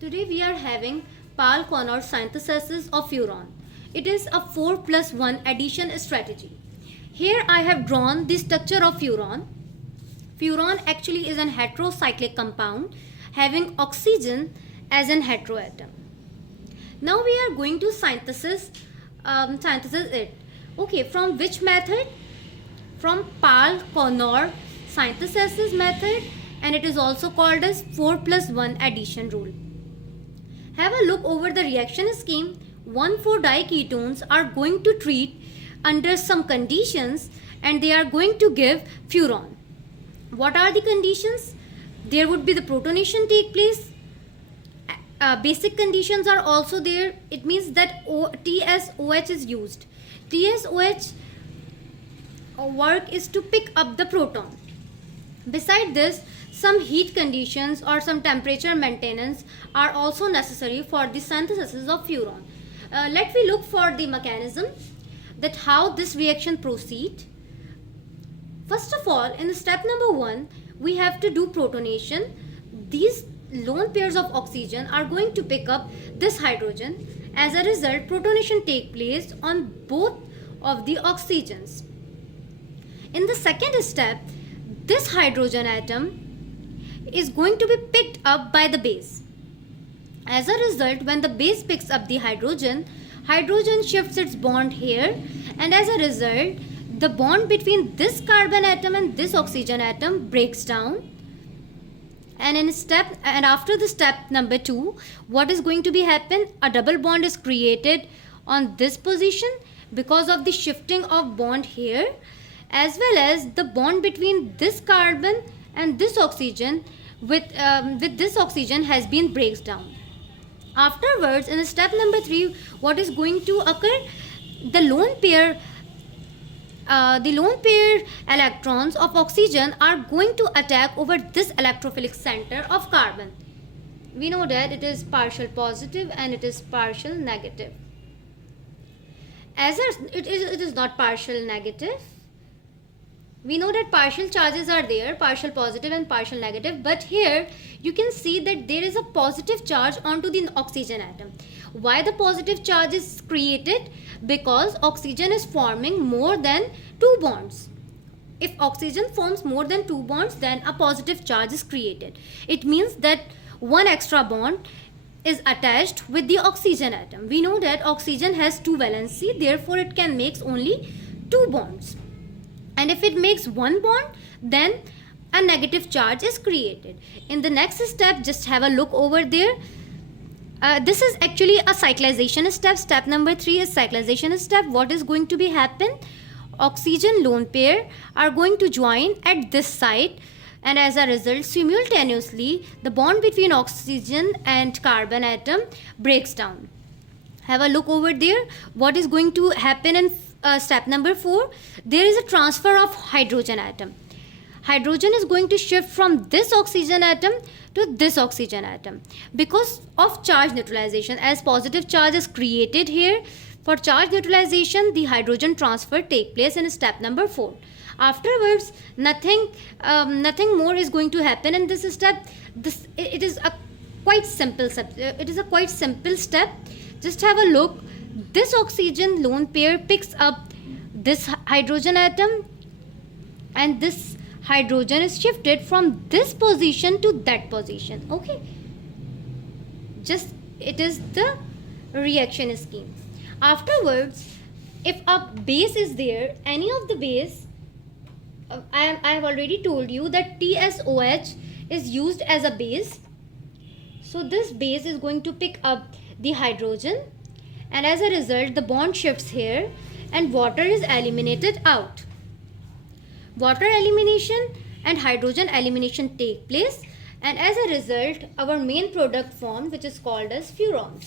Today we are having Paal knorr synthesis of furan. It is a 4+1 addition strategy. Here I have drawn the structure of furan. Furan actually is an heterocyclic compound having oxygen as an heteroatom. Now we are going to synthesis it. Okay, from which method? From Paal knorr synthesis method, and it is also called as 4+1 addition rule. Have a look over the reaction scheme. 1,4-diketones are going to treat under some conditions and they are going to give furan. What are the conditions? There would be the protonation take place. Basic conditions are also there. It means that TSOH is used. TSOH work is to pick up the proton. Beside this, some heat conditions or some temperature maintenance are also necessary for the synthesis of furan. Let me look for the mechanism that how this reaction proceed. First of all, in step number 1, we have to do protonation. These lone pairs of oxygen are going to pick up this hydrogen. As a result, protonation take place on both of the oxygens. In the second step, this hydrogen atom is going to be picked up by the base. As a result, when the base picks up the hydrogen shifts its bond here, and as a result, the bond between this carbon atom and this oxygen atom breaks down. And after the step number 2, what is going to be happen? A double bond is created on this position because of the shifting of bond here, as well as the bond between this carbon and this oxygen with this oxygen has been breaks down. Afterwards, in step number 3, what is going to occur? The lone pair electrons of oxygen are going to attack over this electrophilic center of carbon. We know that it is partial positive and it is partial negative. It is not partial negative. We know that partial charges are there, partial positive and partial negative, but here you can see that there is a positive charge onto the oxygen atom. Why the positive charge is created? Because oxygen is forming more than 2 bonds. If oxygen forms more than 2 bonds, then a positive charge is created. It means that one extra bond is attached with the oxygen atom. We know that oxygen has 2 valency, therefore it can make only 2 bonds. And if it makes 1 bond, then a negative charge is created. In the next step, just have a look over there. This is actually a cyclization step. Step number 3 is cyclization step. What is going to be happen? Oxygen lone pair are going to join at this site, and as a result, simultaneously, the bond between oxygen and carbon atom breaks down. Have a look over there. What is going to happen in step number 4? There is a transfer of hydrogen atom. Hydrogen is going to shift from this oxygen atom to this oxygen atom because of charge neutralization. As positive charge is created here, for charge neutralization, the hydrogen transfer take place in step number 4. Afterwards, nothing more is going to happen in this step. It is a quite simple step. Just have a look. This oxygen lone pair picks up this hydrogen atom, and this hydrogen is shifted from this position to that position. Okay, it is the reaction scheme. Afterwards, if a base is there, any of the base, I have already told you that TSOH is used as a base. So this base is going to pick up the hydrogen, and as a result, the bond shifts here and water is eliminated out. Water elimination and hydrogen elimination take place, and as a result, our main product formed, which is called as furan.